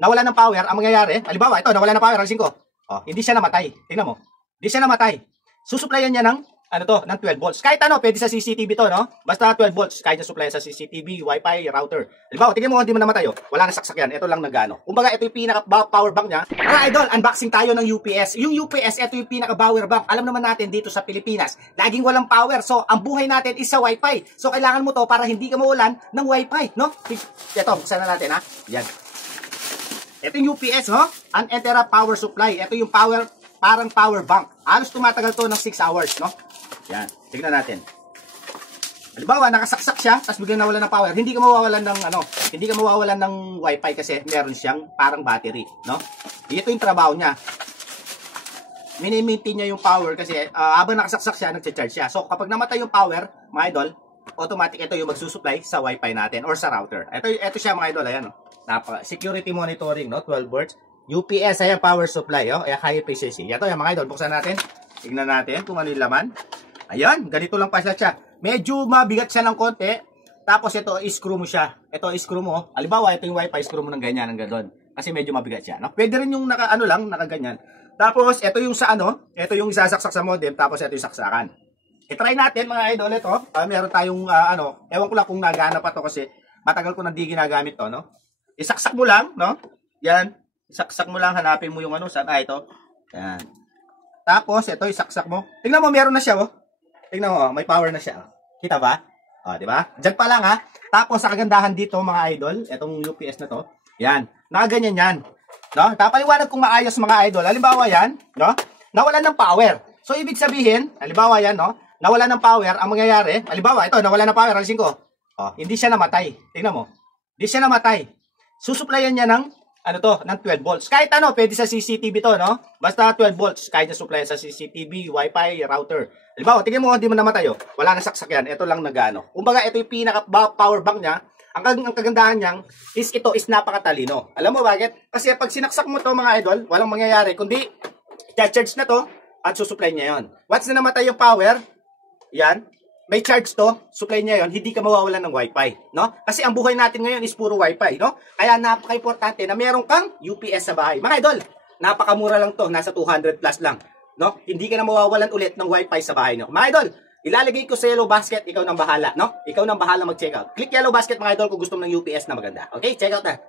nawala ng power, ang mangyayari, halimbawa, ito, nawala ng power, alisin ko. Oh, hindi siya namatay. Tingnan mo. Hindi siya namatay. Susuplayan niya ng, ano to, ng 12 volts. Kahit ano, pwede sa CCTV to, no? Basta 12 volts, kahit na supply sa CCTV, Wi-Fi, router. Halimbawa, tingnan mo, hindi mo namatay, oh. Wala na saksak yan. Ito lang nagano. Kumbaga, ito yung pinaka-power bank niya. Mga idol, unboxing tayo ng UPS. Yung UPS, ito yung pinaka-power bank. Alam naman natin dito sa Pilipinas, laging walang power. So, ang buhay natin is sa Wi-Fi. So, kailangan mo to para hindi ka mawalan ng Wi-Fi, no? Ito, buksan na natin, ha? Yan. Ito yung UPS, ho? Uninterrupt power supply. Ito yung power, parang power bank. Halos tumatagal to ng 6 hours, no? Yan. Tignan natin. Halimbawa, nakasaksak siya, tapos biglang nawalan ng power. Hindi ka mawawalan ng, hindi ka mawawalan ng Wi-Fi kasi meron siyang parang battery, no? Ito yung trabaho niya. Mini-maintain niya yung power kasi habang nakasaksak siya, nagcha-charge siya. So, kapag namatay yung power, mga idol, automatic ito yung magsusupply sa Wi-Fi natin or sa router. Ito siya, mga idol, ayan, no? Security monitoring, no? 12 volts. UPS, ayan, power supply, oh. Ayan, high efficiency. Ito, yan, mga idol, buksan natin. Tignan natin kung ano yung laman. Ayan, ganito lang pa siya. Medyo mabigat siya ng konti. Tapos ito, i-screw mo siya. Ito, i-screw mo. Halimbawa, ito yung Wi-Fi, screw mo ng ganyan, ng gano'n. Kasi medyo mabigat siya, no? Pwede rin yung nakaganyan. Tapos, ito yung sa ito yung isasaksak sa modem. Tapos, ito yung saksakan. I-try natin, mga idol, ito. Meron tayong, ewan ko lang kung nagana pa to kasi matagal ko na di ginagamit to, no? Isaksak mo lang, no? Yan. Isaksak mo lang, hanapin mo yung saan, ito. Yan. Tapos, ito, isaksak mo. Tingnan mo, meron na siya, oh. Tingnan mo, oh, may power na siya. Oh. Kita ba? Oh, di ba? Diyan pa lang, ha. Tapos, sa kagandahan dito, mga idol, itong UPS na to, yan. Nakaganyan yan. No? Tapaliwanag kong maayos, mga idol. Halimbawa yan, no? Nawalan ng power. So, ibig sabihin, halimbawa yan, no? Nawalan ng power, ang mangyayari, halimbawa, ito, nawalan ng power, alisin ko. Oh, hindi siya namatay. Tingnan mo. Hindi siya namatay. Susuplayan niya ng, ng 12 volts. Kahit ano, pwede sa CCTV to, no? Basta 12 volts, kahit na supply sa CCTV, Wi-Fi, router. Halimbawa, tingnan mo, hindi mo namatay, oh. Wala na saksak yan. Ito lang nagano. Kumbaga, ito yung pinaka-power bank niya. Ang kagandahan niyang is ito is napakatalino. Alam mo bakit? Kasi pag sinaksak mo to, mga idol, walang mangyayari. Kundi, charge na to at susupply niya yon. Once na namatay yung power, yan, may charge to, supply niya yon, hindi ka mawawalan ng Wi-Fi, no? Kasi ang buhay natin ngayon is puro Wi-Fi, no? Kaya napaka-importante na meron kang UPS sa bahay. Mga idol, napakamura lang to, nasa 200 plus lang, no? Hindi ka na mawawalan ulit ng Wi-Fi sa bahay, no? Mga idol, ilalagay ko sa yellow basket, ikaw nang bahala, no? Ikaw nang bahala mag-check out. Click yellow basket, mga idol, kung gusto mo ng UPS na maganda. Okay, check out na.